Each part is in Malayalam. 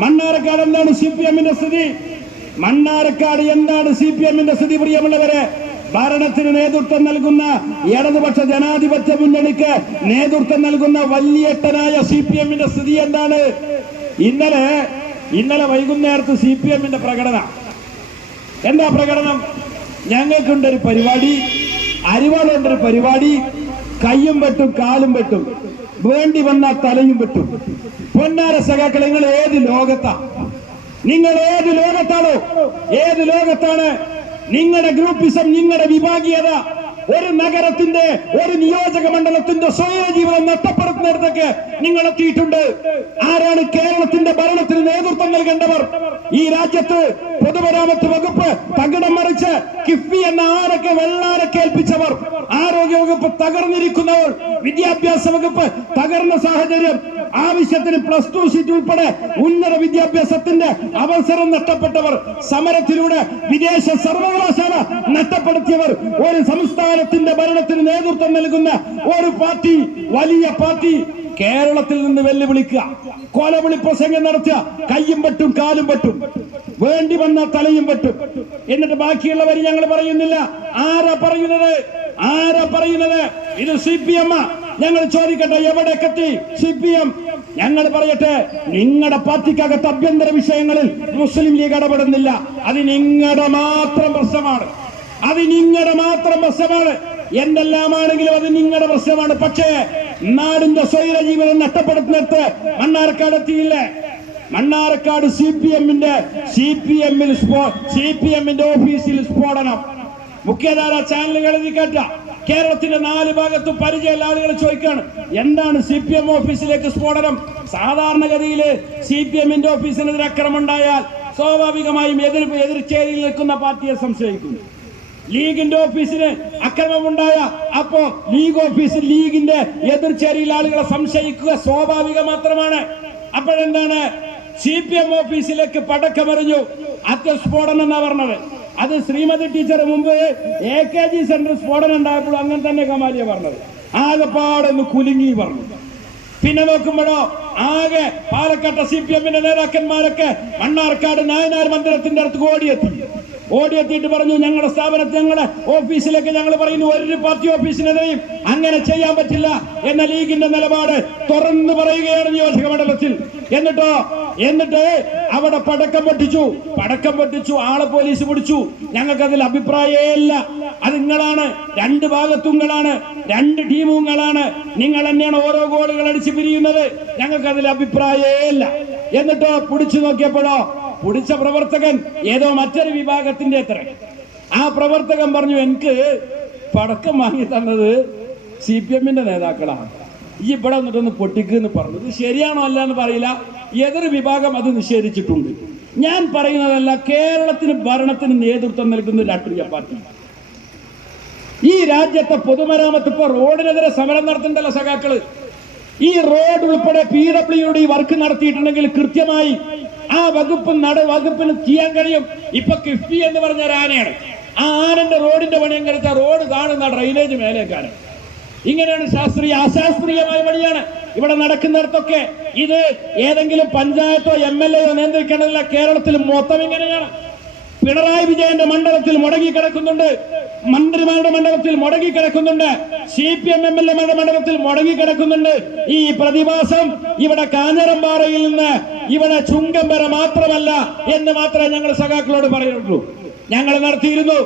മണ്ണാർക്കാട് എന്താണ് സി പി എമ്മിന്റെ സ്ഥിതി? മണ്ണാർക്കാട് എന്താണ് സി പി എമ്മിന്റെ സ്ഥിതി പ്രിയമുള്ളവരെ? ഭരണത്തിന് നേതൃത്വം നൽകുന്ന ഇടതുപക്ഷ ജനാധിപത്യ മുന്നണിക്ക് നേതൃത്വം നൽകുന്ന വലിയേട്ടനായ സി പി എമ്മിന്റെ സ്ഥിതി എന്താണ്? ഇന്നലെ ഇന്നലെ വൈകുന്നേരത്ത് സി പി എമ്മിന്റെ പ്രകടന. എന്താ പ്രകടനം? ഞങ്ങൾക്കുണ്ടൊരു പരിപാടി അരിവാളുണ്ടൊരു പരിപാടി കയ്യും വെട്ടും കാലും വെട്ടും വേണ്ടി വന്ന തലയും വെട്ടും. പൊന്നാര സഖാക്കൾ നിങ്ങൾ ഏത് ലോകത്താ? നിങ്ങൾ ഏത് ലോകത്താണോ? ഏത് ലോകത്താണ്? നിങ്ങളുടെ ഗ്രൂപ്പിസം നിങ്ങളുടെ വിഭാഗീയത ഒരു നഗരത്തിന്റെ ഒരു നിയോജക മണ്ഡലത്തിന്റെ സ്വയം ജീവിതം നഷ്ടപ്പെടുത്തുന്നിടത്തേക്ക് നിങ്ങൾ എത്തിയിട്ടുണ്ട്. ആരാണ് കേരളത്തിന്റെ ഭരണത്തിന് നേതൃത്വം നൽകേണ്ടവർ? ഈ രാജ്യത്ത് പൊതുമരാമത്ത് വകുപ്പ് തകിടം മറിച്ച് കിഫ്ബി എന്ന ആരൊക്കെ വെള്ളാരെ കേൾപ്പിച്ചവർ? ആരോഗ്യ വകുപ്പ് തകർന്നിരിക്കുന്നവർ? വിദ്യാഭ്യാസ വകുപ്പ് തകർന്ന സാഹചര്യം? ആവശ്യത്തിന് പ്ലസ് ടു സീറ്റ് ഉൾപ്പെടെ ഉന്നത വിദ്യാഭ്യാസത്തിന്റെ അവസരം നഷ്ടപ്പെട്ടവർ സമരത്തിലൂടെ വിദേശ സർവകലാശാല നഷ്ടപ്പെടുത്തിയവർ ഒരു സംസ്ഥാനത്തിന്റെ ഭരണത്തിന് നേതൃത്വം നൽകുന്ന ഒരു പാർട്ടി വലിയ പാർട്ടി കേരളത്തിൽ നിന്ന് വെല്ലുവിളിക്കുക കൊലവിളി പ്രസംഗം നടത്തിയ കയ്യും പറ്റും കാലും പറ്റും വേണ്ടി വന്ന തലയും പറ്റും എന്നിട്ട് ബാക്കിയുള്ളവർ ഞങ്ങൾ പറയുന്നില്ല. ആരാ പറയുന്നത്? ആരാ പറയുന്നത്? ഇത് സി പി എം ഞങ്ങൾ ചോദിക്കട്ടെ എവിടെ എത്തി സി പി എം ഞങ്ങൾ പറയട്ടെ നിങ്ങളുടെ പാർട്ടിക്കകത്ത് ആഭ്യന്തര വിഷയങ്ങളിൽ മുസ്ലിം ലീഗ് ഇടപെടുന്നില്ല. അത് നിങ്ങളുടെ മാത്രം പ്രശ്നമാണ്. അത് നിങ്ങളുടെ മാത്രം പ്രശ്നമാണ്. എന്തെല്ലാമാണെങ്കിലും അത് നിങ്ങളുടെ പ്രശ്നമാണ്. പക്ഷേ നാടിന്റെ സ്വൈര ജീവനം നഷ്ടപ്പെടുത്തുന്നിടത്ത് മണ്ണാർക്കാട് എത്തിയില്ലേ. മണ്ണാർക്കാട് സി പി എമ്മിന്റെ സി പി എമ്മിൽ സി പി എമ്മിന്റെ ഓഫീസിൽ സ്ഫോടനം. മുഖ്യധാര ചാനലുകൾ കേട്ട. കേരളത്തിന്റെ നാല് ഭാഗത്തും പരിചയമുള്ള ആളുകൾ ചോദിക്കാണ് എന്താണ് സി പി എം ഓഫീസിലേക്ക് സ്ഫോടനം? സാധാരണഗതിയിൽ സി പി എമ്മിന്റെ ഓഫീസിനെതിരെ അക്രമം ഉണ്ടായാൽ സ്വാഭാവികമായും എതിർ എതിർച്ചേരിയിൽ നിൽക്കുന്ന പാർട്ടിയെ സംശയിക്കുന്നു ലീഗിന്റെ ഓഫീസിന് അക്രമമുണ്ടായ അപ്പോ ലീഗ് ഓഫീസിൽ ലീഗിന്റെ എതിർചേരിയിൽ ആളുകളെ സംശയിക്കുക സ്വാഭാവിക മാത്രമാണ്. അപ്പോഴെന്താണ്? സി പി എം ഓഫീസിലേക്ക് പടക്കമെറിഞ്ഞു അത്യസ്ഫോടനം എന്നാ പറഞ്ഞത്? അത് ശ്രീമതി ടീച്ചർ മുമ്പ് എ കെ ജി സെന്റർ സ്ഫോടനം ഉണ്ടായപ്പോൾ അങ്ങനെ തന്നെ കമാലിയ പറഞ്ഞത്. ആകെപ്പാടൊന്ന് കുലുങ്ങി പറഞ്ഞു. പിന്നെ നോക്കുമ്പോഴോ ആകെ പാലക്കാട്ടെ സി പി എമ്മിന്റെ നേതാക്കന്മാരൊക്കെ മണ്ണാർക്കാട് നായനാർ മന്ദിരത്തിന്റെ അടുത്ത് ഓടിയെത്തി. ഓടിയെത്തിയിട്ട് പറഞ്ഞു ഞങ്ങളുടെ സ്ഥാപനത്തെ ഞങ്ങളുടെ ഓഫീസിലേക്ക് ഞങ്ങൾ പറയുന്നു ഒരു പാർട്ടി ഓഫീസിനെതിരെയും അങ്ങനെ ചെയ്യാൻ പറ്റില്ല എന്ന ലീഗിന്റെ നിലപാട് തുറന്നു പറയുകയാണ് നിയോജക മണ്ഡലത്തിൽ എന്നിട്ടോ? എന്നിട്ട് അവിടെ പടക്കം പൊട്ടിച്ചു. പടക്കം പൊട്ടിച്ചു ആളെ പോലീസ് പിടിച്ചു. ഞങ്ങൾക്ക് അതിൽ ഇല്ല. അത് നിങ്ങളാണ്. രണ്ട് ഭാഗത്തുങ്ങളാണ് രണ്ട് ടീമുങ്ങളാണ് നിങ്ങൾ തന്നെയാണ് ഓരോ ഗോളുകൾ അടിച്ച് പിരിയുന്നത്. ഞങ്ങൾക്ക് അതിൽ ഇല്ല. എന്നിട്ടോ? പിടിച്ചു നോക്കിയപ്പോഴോ? പിടിച്ച പ്രവർത്തകൻ ഏതോ മറ്റൊരു വിഭാഗത്തിന്റെ അത്ര. ആ പ്രവർത്തകൻ പറഞ്ഞു എനിക്ക് പടക്കം വാങ്ങി തന്നത് സി പി എമ്മിന്റെ നേതാക്കളാണ്. ഈ ഇവിടെ വന്നിട്ടൊന്ന് പൊട്ടിക്കുന്ന് പറഞ്ഞു ഇത് ശരിയാണോ അല്ല എന്ന് പറയില്ല. എതിർ വിഭാഗം അത് നിഷേധിച്ചിട്ടുണ്ട്. ഞാൻ പറയുന്നതല്ല കേരളത്തിന് ഭരണത്തിന് നേതൃത്വം നൽകുന്ന രാഷ്ട്രീയ പാർട്ടി. ഈ രാജ്യത്തെ പൊതുമരാമത്ത് ഇപ്പൊ റോഡിനെതിരെ സമരം നടത്തേണ്ടല്ല സഖാക്കൾ. ഈ റോഡ് ഉൾപ്പെടെ പി ഡബ്ല്യു ഡി വർക്ക് നടത്തിയിട്ടുണ്ടെങ്കിൽ കൃത്യമായി ആ വകുപ്പ് നട വകുപ്പിന് ചെയ്യാൻ കഴിയും. ഇപ്പൊ കിഫ്ബി എന്ന് പറഞ്ഞ ഒരു ആനയാണ്. ആ ആനന്റെ റോഡിന്റെ പണിയും കഴിച്ച റോഡ് കാണുന്ന ഡ്രൈനേജ് മേലേക്കാണ്. ഇങ്ങനെയാണ് ശാസ്ത്രീയ അശാസ്ത്രീയമായ വഴിയാണ് ഇവിടെ നടക്കുന്നിടത്തൊക്കെ ഇത് ഏതെങ്കിലും പഞ്ചായത്തോ എം എൽ എയോ നിയന്ത്രിക്കണമെന്നില്ല കേരളത്തിൽ മൊത്തം ഇങ്ങനെയാണ്. പിണറായി വിജയന്റെ മണ്ഡലത്തിൽ മുടങ്ങി കിടക്കുന്നുണ്ട് മന്ത്രിമാരുടെ മണ്ഡലത്തിൽ മുടങ്ങി കിടക്കുന്നുണ്ട് C P M M L എമാരുടെ മണ്ഡലത്തിൽ മുടങ്ങി കിടക്കുന്നുണ്ട് ഈ പ്രതിഭാസം ഇവിടെ കാഞ്ഞിരമ്പാറയിൽ നിന്ന് ഇവിടെ ചുങ്കം വരെ മാത്രമല്ല എന്ന് മാത്രമേ ഞങ്ങൾ സഖാക്കളോട് പറയുന്നുള്ളൂ. ഞങ്ങൾ നടത്തിയിരുന്നു.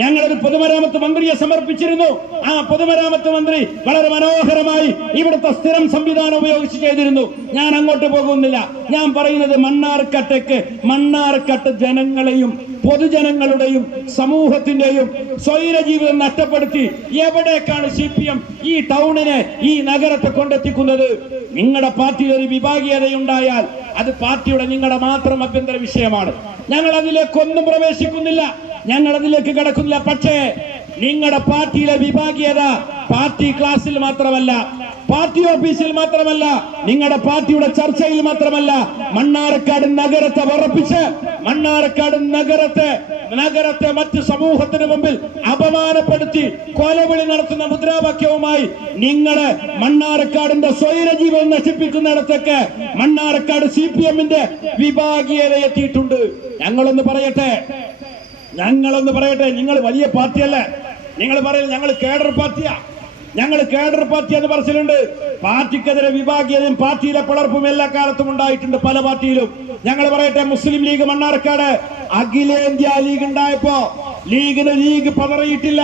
ഞങ്ങളൊരു പൊതുമരാമത്ത് മന്ത്രിയെ സമർപ്പിച്ചിരുന്നു. ആ പൊതുമരാമത്ത് മന്ത്രി വളരെ മനോഹരമായി ഇവിടുത്തെ സ്ഥിരം സംവിധാനം ഉപയോഗിച്ച് ചെയ്തിരുന്നു. ഞാൻ അങ്ങോട്ട് പോകുന്നില്ല. ഞാൻ പറയുന്നത് മണ്ണാർക്കട്ടയ്ക്ക് മണ്ണാർക്കട്ട് ജനങ്ങളെയും പൊതുജനങ്ങളുടെയും സമൂഹത്തിന്റെയും സ്വൈര ജീവിതം നഷ്ടപ്പെടുത്തി എവിടേക്കാണ് സി പി എം ഈ ടൗണിനെ ഈ നഗരത്തെ കൊണ്ടെത്തിക്കുന്നത്? നിങ്ങളുടെ പാർട്ടിയിൽ ഒരു വിഭാഗീയതയുണ്ടായാൽ അത് പാർട്ടിയുടെ നിങ്ങളുടെ മാത്രം അഭ്യന്തര വിഷയമാണ്. ഞങ്ങൾ അതിലേക്കൊന്നും പ്രവേശിക്കുന്നില്ല. ഞങ്ങൾ അതിലേക്ക് കിടക്കുന്നില്ല. പക്ഷേ നിങ്ങളുടെ പാർട്ടിയിലെ വിഭാഗീയത പാർട്ടി ക്ലാസ്സിൽ മാത്രമല്ല പാർട്ടി ഓഫീസിൽ മാത്രമല്ല നിങ്ങളുടെ പാർട്ടിയുടെ ചർച്ചയിൽ മാത്രമല്ല മണ്ണാർക്കാട് നഗരത്തെ ഉറപ്പിച്ച് മണ്ണാർക്കാട് നഗരത്തെ നഗരത്തെ മറ്റ് സമൂഹത്തിന് മുമ്പിൽ അപമാനപ്പെടുത്തി കൊലവിളി നടത്തുന്ന മുദ്രാവാക്യവുമായി നിങ്ങൾ മണ്ണാർക്കാടിന്റെ സ്വൈരജീവൻ നശിപ്പിക്കുന്നിടത്തൊക്കെ മണ്ണാർക്കാട് സി പി എമ്മിന്റെ വിഭാഗീയത എത്തിയിട്ടുണ്ട് ഞങ്ങളൊന്ന് പറയട്ടെ? ഞങ്ങളൊന്ന് പറയട്ടെ നിങ്ങൾ വലിയ പാർട്ടിയല്ലേ. നിങ്ങൾ പറയും ഞങ്ങൾ കേഡർ പാർട്ടിയാ. ഞങ്ങൾ കേഡർ പാർട്ടി എന്ന് പറച്ചിലുണ്ട്. പാർട്ടിക്കെതിരെ വിഭാഗീയതയും പാർട്ടിയിലെ പിളർപ്പും എല്ലാ കാലത്തും ഉണ്ടായിട്ടുണ്ട് പല പാർട്ടിയിലും. ഞങ്ങൾ പറയട്ടെ മുസ്ലിം ലീഗ് മണ്ണാർക്കാട് അഖിലേന്ത്യാ ലീഗ് ഉണ്ടായപ്പോ ലീഗിന് ലീഗ് പതറിയിട്ടില്ല.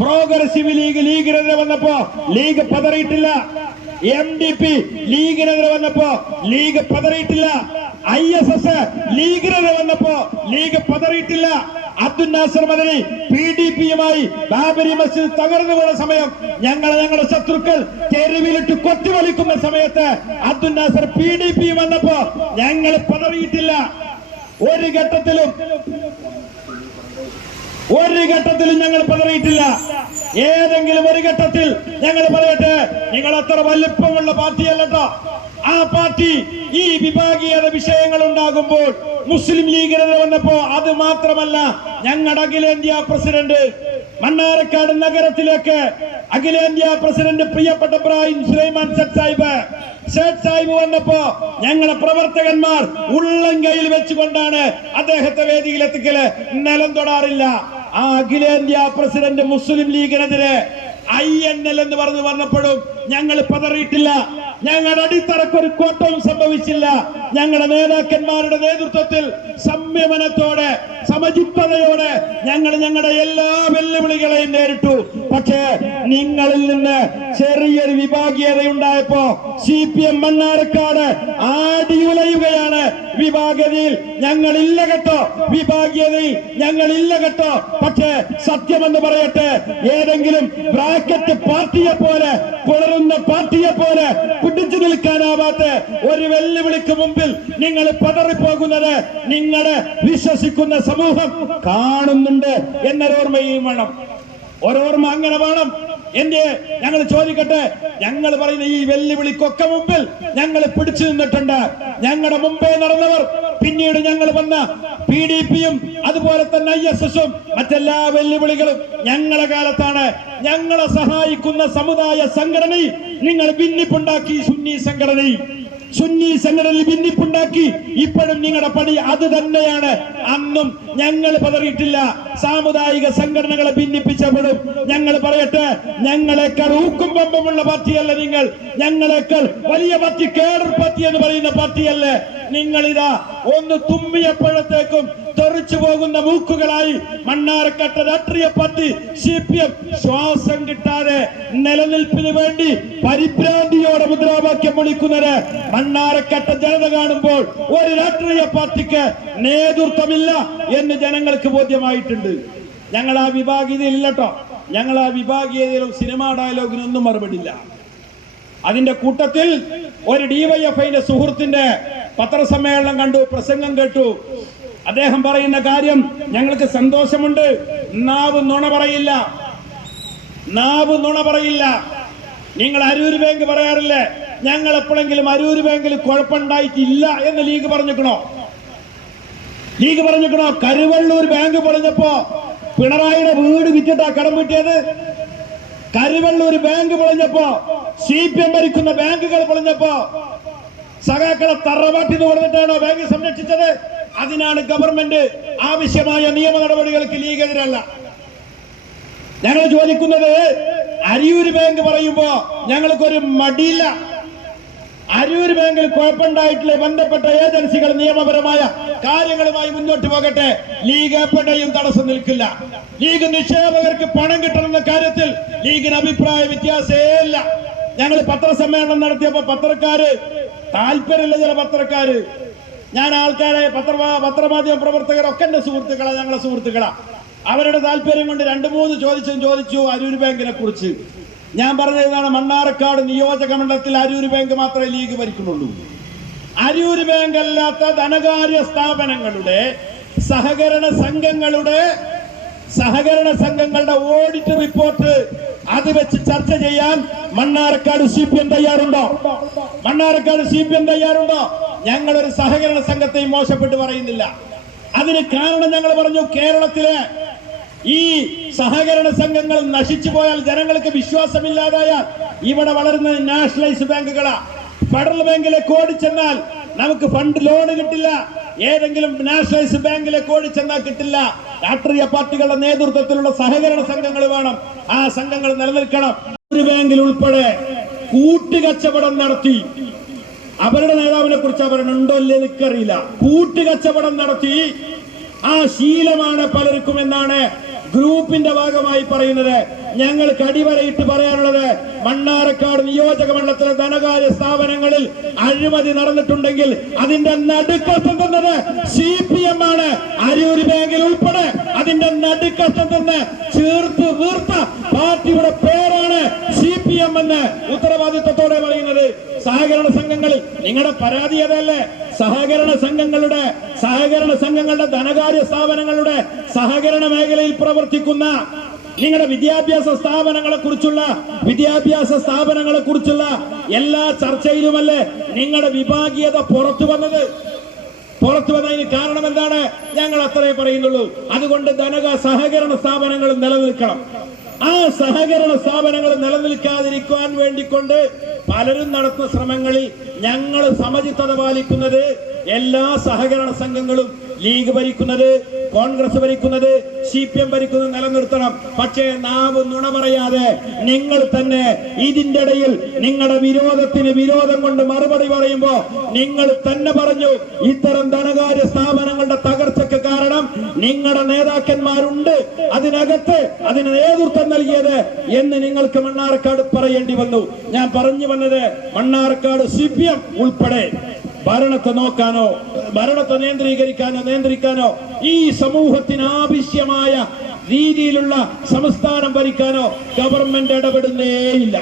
പ്രോഗ്രസീവ് ലീഗ് ലീഗിനെതിരെ വന്നപ്പോ ലീഗ് പതറിയിട്ടില്ല. എം ഡി പി ലീഗിനെതിരെ വന്നപ്പോ ലീഗ് പതറിയിട്ടില്ല. ഐ എസ് എസ് ലീഗിനെതിരെ വന്നപ്പോ ലീഗ് പതറിയിട്ടില്ല. അബ്ദുൽ നാസർ മദനി പി ഡി പിയുമായി ബാബരി മസ്ജിദ് തകർന്നു പോയ സമയം ഞങ്ങൾ ഞങ്ങളുടെ ശത്രുക്കൾ തെരുവിലിട്ട് കൊത്തിവലിക്കുന്ന സമയത്ത് Abdul Nasser P D P വന്നപ്പോ ഞങ്ങൾ പതറിയിട്ടില്ല. ഒരു ഘട്ടത്തിലും ഒരു ഘട്ടത്തിലും ഞങ്ങൾ പതറിയിട്ടില്ല. ഏതെങ്കിലും ഒരു ഘട്ടത്തിൽ ഞങ്ങൾ പറയട്ടെ നിങ്ങൾ അത്ര വലിപ്പമുള്ള പാർട്ടിയല്ലോ ആ പാർട്ടി ഈ വിഭാഗീയത വിഷയങ്ങൾ ഉണ്ടാകുമ്പോൾ മുസ്ലിം ലീഗിനെതിരെ വന്നപ്പോ അത് മാത്രമല്ല ഞങ്ങളുടെ അഖിലേന്ത്യാ പ്രസിഡന്റ് മണ്ണാർക്കാട് നഗരത്തിലേക്ക് അഖിലേന്ത്യാ പ്രസിഡന്റ് പ്രിയപ്പെട്ട ഇബ്രാഹിം സുലൈമാൻ സെറ്റ് സാഹിബ് ഷേഖ് സാഹിബ് വന്നപ്പോ ഞങ്ങളെ പ്രവർത്തകന്മാർ ഉള്ളം കയ്യിൽ വെച്ചുകൊണ്ടാണ് അദ്ദേഹത്തെ വേദിയിൽ എത്തിക്കൽ നിലം തൊടാറില്ല. ആ അഖിലേന്ത്യാ പ്രസിഡന്റ് മുസ്ലിം ലീഗിനെതിരെ ഐ എൻ എൽ എന്ന് പറഞ്ഞു വന്നപ്പോഴും ഞങ്ങൾ പതറിയിട്ടില്ല. ഞങ്ങളുടെ അടിത്തറക്കൊരു കോട്ടവും സംഭവിച്ചില്ല. ഞങ്ങളുടെ നേതാക്കന്മാരുടെ നേതൃത്വത്തിൽ സംയമനത്തോടെ സമചിത്തതയോടെ ഞങ്ങൾ ഞങ്ങളുടെ എല്ലാ വെല്ലുവിളികളെയും നേരിട്ടു. പക്ഷേ നിങ്ങളിൽ നിന്ന് ചെറിയൊരു വിഭാഗീയത ഉണ്ടായപ്പോ സി പി എം മണ്ണാർക്കാട് ആടിയുലയുകയാണ്. വിഭാഗതയിൽ ഞങ്ങൾ ഇല്ല കേട്ടോ. വിഭാഗീയതയിൽ ഞങ്ങൾ ഇല്ല കേട്ടോ. പക്ഷേ സത്യമെന്ന് പറയട്ടെ ഏതെങ്കിലും ബ്രാക്കറ്റ് പാർട്ടിയെ പോലെ പുലരുന്ന പാർട്ടിയെ പോലെ പിടിച്ചു നിൽക്കാനാവാത്ത ഒരു വെല്ലുവിളിക്ക് മുമ്പിൽ നിങ്ങൾ പതറിപ്പോകുന്നത് നിങ്ങളെ വിശ്വസിക്കുന്ന സമൂഹം കാണുന്നുണ്ട് എന്നൊരോർമ്മയും വേണം. ഒരോർമ്മ അങ്ങനെ വേണം. എന്റെ ഞങ്ങൾ ചോദിക്കട്ടെ ഞങ്ങൾ പറയുന്ന ഈ വെല്ലുവിളിക്കൊക്കെ മുമ്പിൽ ഞങ്ങൾ പിടിച്ചു നിന്നിട്ടുണ്ട്. ഞങ്ങളുടെ മുമ്പേ നടന്നവർ പിന്നീട് ഞങ്ങൾ വന്ന പി ഡി പിയും അതുപോലെ തന്നെ ഐ എസ് എസും മറ്റെല്ലാ വെല്ലുവിളികളും ഞങ്ങളെ കാലത്താണ്. ഞങ്ങളെ സഹായിക്കുന്ന സമുദായ സംഘടനയിൽ നിങ്ങൾ ഭിന്നിപ്പുണ്ടാക്കി സുന്നി സംഘടന. സുന്നി സംഘടനയിൽ ഭിന്നിപ്പുണ്ടാക്കി. ഇപ്പോഴും നിങ്ങളുടെ പണി അത് തന്നെയാണ്. അന്നും ഞങ്ങൾ പതറിയിട്ടില്ല. സാമുദായിക സംഘടനകളെ ഭിന്നിപ്പിച്ചപ്പോഴും ഞങ്ങൾ പറയട്ടെ ഞങ്ങളെക്കാൾ ഊക്കും പമ്പമുള്ള പാർട്ടിയല്ല നിങ്ങൾ. ഞങ്ങളെക്കാൾ വലിയ പാർട്ടി കേഡർ പാർട്ടി എന്ന് പറയുന്ന പാർട്ടിയല്ലേ? നിങ്ങൾ ഇതാ ഒന്ന് തുമ്മിയപ്പോഴത്തേക്കും തെറിച്ചു പോകുന്ന മൂക്കുകളായി മണ്ണാരക്കട്ട രാഷ്ട്രീയ പാർട്ടി സി പി എം ശ്വാസം കിട്ടാതെ നിലനിൽപ്പിന് വേണ്ടി പരിഭ്രാന്തിയോടെ മുദ്രാവാക്യം വിളിക്കുന്നത് മണ്ണാരക്കട്ട ജനത കാണുമ്പോൾ ഒരു രാഷ്ട്രീയ പാർട്ടിക്ക് നേതൃത്വമില്ല എന്ന് ജനങ്ങൾക്ക് ബോധ്യമായിട്ടുണ്ട്. ഞങ്ങൾ ആ വിഭാഗീയത ഇല്ലട്ടോ ഞങ്ങൾ ആ വിഭാഗീയതയിലും സിനിമാ ഡയലോഗിനൊന്നും മറുപടിയില്ല അതിന്റെ കൂട്ടത്തിൽ ഒരു ഡിവൈഎഫ്ഐന്റെ സുഹൃത്തിന്റെ പത്രസമ്മേളനം കണ്ടു പ്രസംഗം കേട്ടു. അദ്ദേഹം പറയുന്ന കാര്യം ഞങ്ങൾക്ക് സന്തോഷമുണ്ട്. നാവ് നുണ പറയില്ല. നാവ് നുണ പറയില്ല. നിങ്ങൾ അരൂർ ബാങ്ക് പറയാറില്ലേ? ഞങ്ങൾ എപ്പോഴെങ്കിലും അരൂർ ബാങ്കിൽ കുഴപ്പമുണ്ടായിട്ടില്ല എന്ന് ലീഗ് പറഞ്ഞിക്കണോ? ലീഗ് പറഞ്ഞിക്കണോ? കരുവള്ളൂർ ബാങ്ക് പറഞ്ഞപ്പോ പിണറായിയുടെ വീട് വിറ്റിട്ടാ കടം വീട്ടിയത്? കരുവള്ളൂർ ബാങ്ക് പൊളിഞ്ഞപ്പോ സി പി എം ഭരിക്കുന്ന ബാങ്കുകൾ പൊളിഞ്ഞപ്പോ സഖാക്കളെ തറവാട്ടി എന്ന് പറഞ്ഞിട്ടാണ് ബാങ്ക് സംരക്ഷിച്ചത്? അതിനാണ് ഗവൺമെന്റ് ആവശ്യമായ നിയമ നടപടികൾക്ക് ലീഗ് എതിരല്ല ഞങ്ങൾ ചോദിക്കുന്നത് അരിയൂര് ബാങ്ക് പറയുമ്പോ ഞങ്ങൾക്കൊരു മടിയില്ല. അരിയൂർ ബാങ്കിൽ കുഴപ്പമുണ്ടായിട്ടുള്ള ബന്ധപ്പെട്ട ഏജൻസികൾ നിയമപരമായ കാര്യങ്ങളുമായി മുന്നോട്ട് പോകട്ടെ. ലീഗ് എപ്പോഴെയും തടസ്സം നിൽക്കില്ല. ലീഗ് നിക്ഷേപകർക്ക് പണം കിട്ടണമെന്ന കാര്യത്തിൽ ലീഗിന് അഭിപ്രായ വ്യത്യാസമേ ഇല്ല. ഞങ്ങൾ പത്രസമ്മേളനം നടത്തിയപ്പോ പത്രക്കാര് താല്പര്യമില്ല ചില പത്രക്കാര്. ഞാൻ ആൾക്കാരെ പത്ര പത്രമാധ്യമ പ്രവർത്തകരൊക്കെ എന്റെ സുഹൃത്തുക്കളാണ് ഞങ്ങളെ സുഹൃത്തുക്കളാ. അവരുടെ താല്പര്യം കൊണ്ട് രണ്ടു മൂന്ന് ചോദിച്ചും ചോദിച്ചു അരൂർ ബാങ്കിനെ കുറിച്ച്. ഞാൻ പറഞ്ഞതാണ് മണ്ണാർക്കാട് നിയോജക മണ്ഡലത്തിൽ അരൂർ ബാങ്ക് മാത്രമേ ലീഗ് ഭരിക്കുന്നുള്ളൂ. അരൂർ ബാങ്ക് അല്ലാത്ത ധനകാര്യ സ്ഥാപനങ്ങളുടെ സഹകരണ സംഘങ്ങളുടെ സഹകരണ സംഘങ്ങളുടെ ഓഡിറ്റ് റിപ്പോർട്ട് അത് വെച്ച് ചർച്ച ചെയ്യാൻ മണ്ണാർക്കാട് സി പി എം തയ്യാറുണ്ടോ? മണ്ണാർക്കാട് സി പി എം തയ്യാറുണ്ടോ? ഞങ്ങളൊരു സഹകരണ സംഘത്തെയും മോശപ്പെട്ട് പറയുന്നില്ല. അതിന് കാരണം ഞങ്ങൾ പറഞ്ഞു കേരളത്തിലെ ഈ സഹകരണ സംഘങ്ങൾ നശിച്ചു പോയാൽ ജനങ്ങൾക്ക് വിശ്വാസമില്ലാതായാൽ ഇവിടെ വളരുന്ന നാഷണലൈസ് ബാങ്കുകളാ. ഫെഡറൽ ബാങ്കിലേക്ക് ഓടിച്ചെന്നാൽ നമുക്ക് ഫണ്ട് ലോൺ കിട്ടില്ല. ഏതെങ്കിലും നാഷണലൈസ് കോഴി ചങ്ങ കിട്ടില്ല. രാഷ്ട്രീയ പാർട്ടികളുടെ നേതൃത്വത്തിലുള്ള സഹകരണ സംഘങ്ങൾ വേണം. ആ സംഘങ്ങൾ നിലനിൽക്കണം. ഒരു ബാങ്കിൽ ഉൾപ്പെടെ കൂട്ടുകച്ചവടം നടത്തി. അവരുടെ നേതാവിനെ കുറിച്ച് അവരുണ്ടോ ഇല്ലേ എനിക്കറിയില്ല കൂട്ടുകച്ചവടം നടത്തി. ആ ശീലമാണ് പലർക്കും എന്നാണ് ഗ്രൂപ്പിന്റെ ഭാഗമായി പറയുന്നത്. ഞങ്ങൾ കടിവരയിട്ട് പറയാനുള്ളത് മണ്ണാറക്കാട് നിയോജക മണ്ഡലത്തിലെ ധനകാര്യ സ്ഥാപനങ്ങളിൽ അഴിമതി നടന്നിട്ടുണ്ടെങ്കിൽ അതിന്റെ നടുക്കത്തം തന്നത് സി പി എം ആണ്. അരൂർ ബാങ്കിൽ ഉൾപ്പെടെ അതിന്റെ നടുക്കത്തം തന്നെ ചേർത്ത് വീർത്ത പാർട്ടിയുടെ പേരാണ് സി പി എം എന്ന് ഉത്തരവാദിത്വത്തോടെ പറയുന്നത്. സഹകരണ സംഘങ്ങളിൽ നിങ്ങളുടെ പരാതി അതല്ലേ? സഹകരണ സംഘങ്ങളുടെ സഹകരണ സംഘങ്ങളുടെ ധനകാര്യ സ്ഥാപനങ്ങളുടെ സഹകരണ മേഖലയിൽ പ്രവർത്തിക്കുന്ന നിങ്ങളുടെ വിദ്യാഭ്യാസ സ്ഥാപനങ്ങളെ കുറിച്ചുള്ള വിദ്യാഭ്യാസ സ്ഥാപനങ്ങളെ കുറിച്ചുള്ള എല്ലാ ചർച്ചയിലുമല്ലേ നിങ്ങളുടെ വിഭാഗീയത പുറത്തു വന്നത്? പുറത്തു വന്നതിന് കാരണം എന്താണ്? ഞങ്ങൾ അത്രേ പറയുന്നുള്ളൂ. അതുകൊണ്ട് ധനക സഹകരണ സ്ഥാപനങ്ങൾ നിലനിൽക്കണം. ആ സഹകരണ സ്ഥാപനങ്ങൾ നിലനിൽക്കാതിരിക്കുവാൻ വേണ്ടിക്കൊണ്ട് പലരും നടത്തുന്ന ശ്രമങ്ങളിൽ ഞങ്ങൾ സമചിത്തത പാലിക്കുന്നത് എല്ലാ സഹകരണ സംഘങ്ങളും ലീഗ് ഭരിക്കുന്നത് കോൺഗ്രസ് ഭരിക്കുന്നത് സി പി എം ഭരിക്കുന്നത് നിലനിർത്തണം. പക്ഷേ നാവ് നുണ പറയാതെ നിങ്ങൾ തന്നെ ഇതിന്റെ ഇടയിൽ നിങ്ങളുടെ വിരോധത്തിന് വിരോധം കൊണ്ട് മറുപടി പറയുമ്പോ നിങ്ങൾ തന്നെ പറഞ്ഞു ഇത്തരം ധനകാര്യ സ്ഥാപനങ്ങളുടെ തകർച്ചയ്ക്ക് കാരണം നിങ്ങളുടെ നേതാക്കന്മാരുണ്ട്. അതിനകത്ത് അതിന് നേതൃത്വം നൽകിയത് എന്ന് നിങ്ങൾക്ക് മണ്ണാർക്കാട് പറയേണ്ടി വന്നു. ഞാൻ പറഞ്ഞു വന്നത് മണ്ണാർക്കാട് സി ഉൾപ്പെടെ. ഭരണത്തെ നോക്കാനോ ഭരണത്തെ നിയന്ത്രീകരിക്കാനോ നിയന്ത്രിക്കാനോ ഈ സമൂഹത്തിന് ആവശ്യമായ രീതിയിലുള്ള സംസ്ഥാനം ഭരിക്കാനോ ഗവൺമെന്റ് ഇടപെടുന്നേയില്ല.